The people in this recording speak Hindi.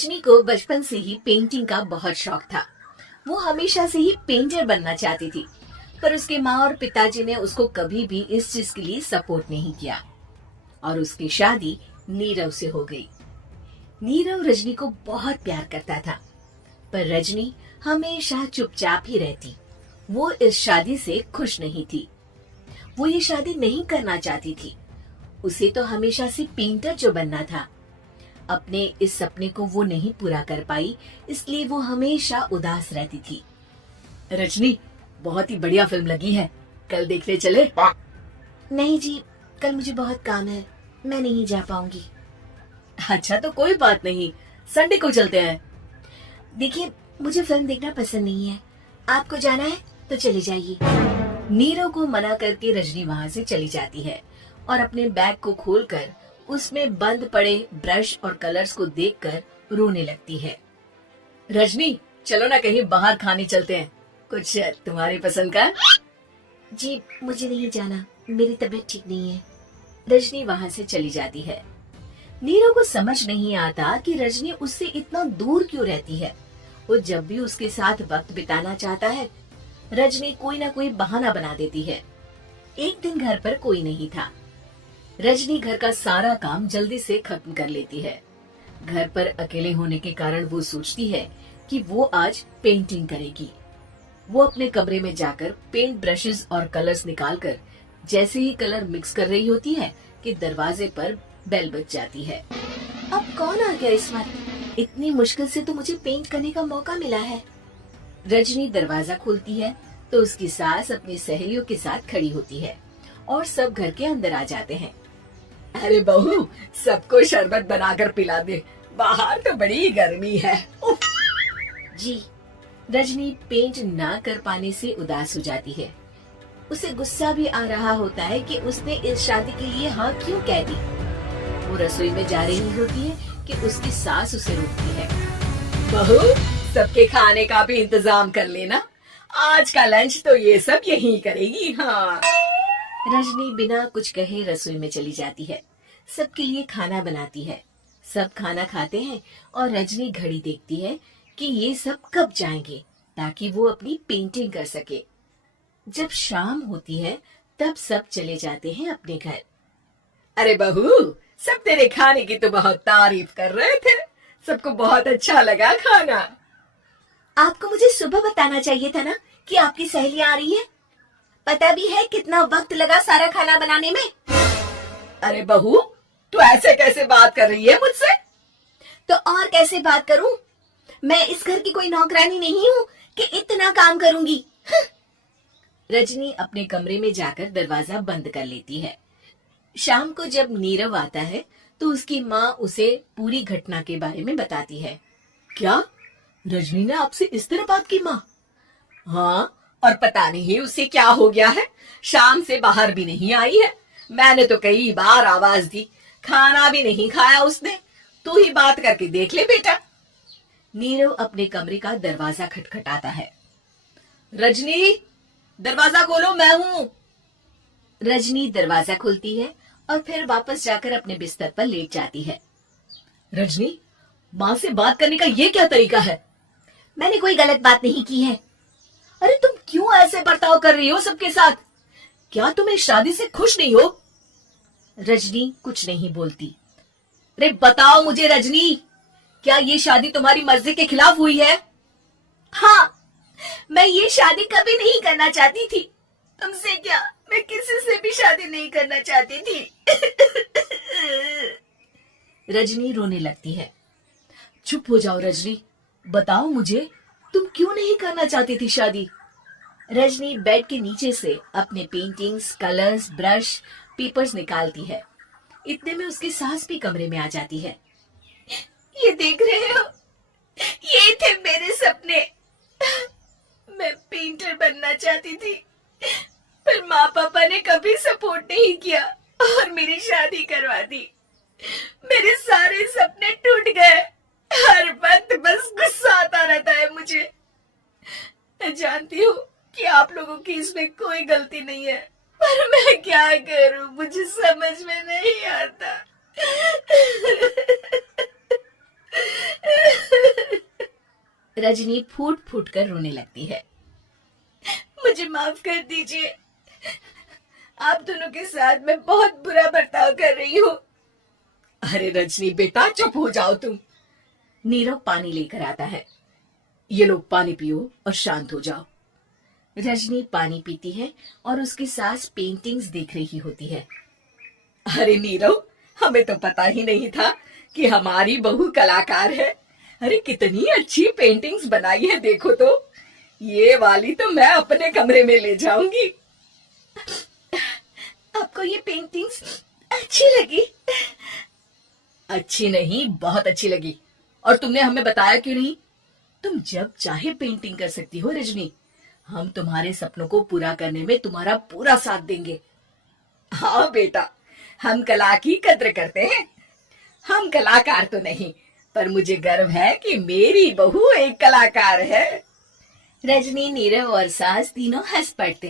रजनी को बचपन से ही पेंटिंग का बहुत शौक था। वो हमेशा से ही पेंटर बनना चाहती थी, पर उसके माँ और पिताजी ने उसको कभी भी इस चीज के लिए सपोर्ट नहीं किया और उसकी शादी नीरव से हो गई। नीरव रजनी को बहुत प्यार करता था, पर रजनी हमेशा चुपचाप ही रहती। वो इस शादी से खुश नहीं थी। वो ये शादी नहीं करना चाहती थी। उसे तो हमेशा से पेंटर जो बनना था। अपने इस सपने को वो नहीं पूरा कर पाई, इसलिए वो हमेशा उदास रहती थी। रजनी, बहुत ही बढ़िया फिल्म लगी है, कल देखने चले? नहीं जी, कल मुझे बहुत काम है, मैं नहीं जा पाऊंगी। अच्छा तो कोई बात नहीं, संडे को चलते हैं। देखिए, मुझे फिल्म देखना पसंद नहीं है। आपको जाना है तो चले जाइए। नीरव को मना करके रजनी वहाँ से चली जाती है और अपने बैग को खोलकर उसमें बंद पड़े ब्रश और कलर्स को देखकर रोने लगती है। रजनी, चलो ना कहीं बाहर खाने चलते हैं, कुछ तुम्हारी पसंद का। जी, मुझे नहीं जाना, मेरी तबीयत ठीक नहीं है। रजनी वहाँ से चली जाती है। नीरव को समझ नहीं आता कि रजनी उससे इतना दूर क्यों रहती है। वो जब भी उसके साथ वक्त बिताना चाहता है, रजनी कोई ना कोई बहाना बना देती है। एक दिन घर पर कोई नहीं था। रजनी घर का सारा काम जल्दी से खत्म कर लेती है। घर पर अकेले होने के कारण वो सोचती है कि वो आज पेंटिंग करेगी। वो अपने कमरे में जाकर पेंट ब्रशेस और कलर्स निकालकर जैसे ही कलर मिक्स कर रही होती है कि दरवाजे पर बेल बज जाती है। अब कौन आ गया इस वक्त? इतनी मुश्किल से तो मुझे पेंट करने का मौका मिला है। रजनी दरवाजा खोलती है तो उसकी सास अपनी सहेलियों के साथ खड़ी होती है और सब घर के अंदर आ जाते हैं। अरे बहू, सबको शरबत बनाकर पिला दे, बाहर तो बड़ी गर्मी है। जी। रजनी पेंट ना कर पाने से उदास हो जाती है। उसे गुस्सा भी आ रहा होता है कि उसने इस शादी के लिए हाँ क्यों कह दी। वो रसोई में जा रही होती है कि उसकी सास उसे रोकती है। बहू, सबके खाने का भी इंतजाम कर लेना, आज का लंच तो ये सब यही करेगी। हाँ। रजनी बिना कुछ कहे रसोई में चली जाती है। सबके लिए खाना बनाती है। सब खाना खाते हैं और रजनी घड़ी देखती है कि ये सब कब जाएंगे ताकि वो अपनी पेंटिंग कर सके। जब शाम होती है तब सब चले जाते हैं अपने घर। अरे बहू, सब तेरे खाने की तो बहुत तारीफ कर रहे थे, सबको बहुत अच्छा लगा खाना। आपको मुझे सुबह बताना चाहिए था ना कि आपकी सहेली आ रही है। पता भी है कितना वक्त लगा सारा खाना बनाने में। अरे बहू, तू ऐसे कैसे बात कर रही है मुझसे? तो और कैसे बात करूं? मैं इस घर की कोई नौकरानी नहीं हूँ कि इतना काम करूंगी। रजनी अपने कमरे में जाकर दरवाजा बंद कर लेती है। शाम को जब नीरव आता है तो उसकी माँ उसे पूरी घटना के बारे में बताती है। क्या रजनी ने आपसे इस तरह बात की माँ? हाँ, और पता नहीं उसे क्या हो गया है, शाम से बाहर भी नहीं आई है। मैंने तो कई बार आवाज दी, खाना भी नहीं खाया उसने। तू ही बात करके देख ले बेटा। नीरव अपने कमरे का दरवाजा खटखटाता है। रजनी, दरवाजा खोलो, मैं हूँ। रजनी दरवाजा खोलती है और फिर वापस जाकर अपने बिस्तर पर लेट जाती है। रजनी, माँ से बात करने का ये क्या तरीका है? मैंने कोई गलत बात नहीं की है। अरे तुम क्यों ऐसे बर्ताव कर रही हो सबके साथ? क्या तुम इस शादी से खुश नहीं हो? रजनी कुछ नहीं बोलती। अरे बताओ मुझे रजनी, क्या ये शादी तुम्हारी मर्जी के खिलाफ हुई है? हाँ, मैं ये शादी कभी नहीं करना चाहती थी। तुमसे क्या, मैं किसी से भी शादी नहीं करना चाहती थी। रजनी रोने लगती है। चुप हो जाओ रजनी, बताओ मुझे, तुम क्यों नहीं करना चाहती थी शादी? रजनी बेड के नीचे से अपने पेंटिंग्स, कलर्स, ब्रश, पेपर्स निकालती है। इतने में उसकी सास भी कमरे में आ जाती है। ये देख रहे हो, ये थे मेरे सपने। मैं पेंटर बनना चाहती थी, पर माँ पापा ने कभी सपोर्ट नहीं किया और मेरी शादी करवा दी। मेरे सारे सपने टूट गए। हर वक्त बस गुस्सा आता रहता है मुझे। मैं जानती हूँ कि आप लोगों की इसमें कोई गलती नहीं है, पर मैं क्या करूँ, मुझे समझ में नहीं आता। रजनी फूट फूट कर रोने लगती है। मुझे माफ कर दीजिए, आप दोनों के साथ मैं बहुत बुरा बर्ताव कर रही हूँ। अरे रजनी बेटा, चुप हो जाओ तुम। नीरव पानी लेकर आता है। ये लो पानी पियो और शांत हो जाओ। रजनी पानी पीती है और उसकी सास पेंटिंग्स देख रही होती है। अरे नीरव, हमें तो पता ही नहीं था कि हमारी बहू कलाकार है। अरे कितनी अच्छी पेंटिंग्स बनाई है, देखो तो। ये वाली तो मैं अपने कमरे में ले जाऊंगी। आपको ये पेंटिंग्स अच्छी लगी? अच्छी नहीं, बहुत अच्छी लगी। और तुमने हमें बताया क्यों नहीं? तुम जब चाहे पेंटिंग कर सकती हो रजनी। हम तुम्हारे सपनों को पूरा करने में तुम्हारा पूरा साथ देंगे। हाँ बेटा, हम कला की कद्र करते हैं। हम कलाकार तो नहीं, पर मुझे गर्व है कि मेरी बहू एक कलाकार है। रजनी, नीरव और सास तीनों हंस पड़ते।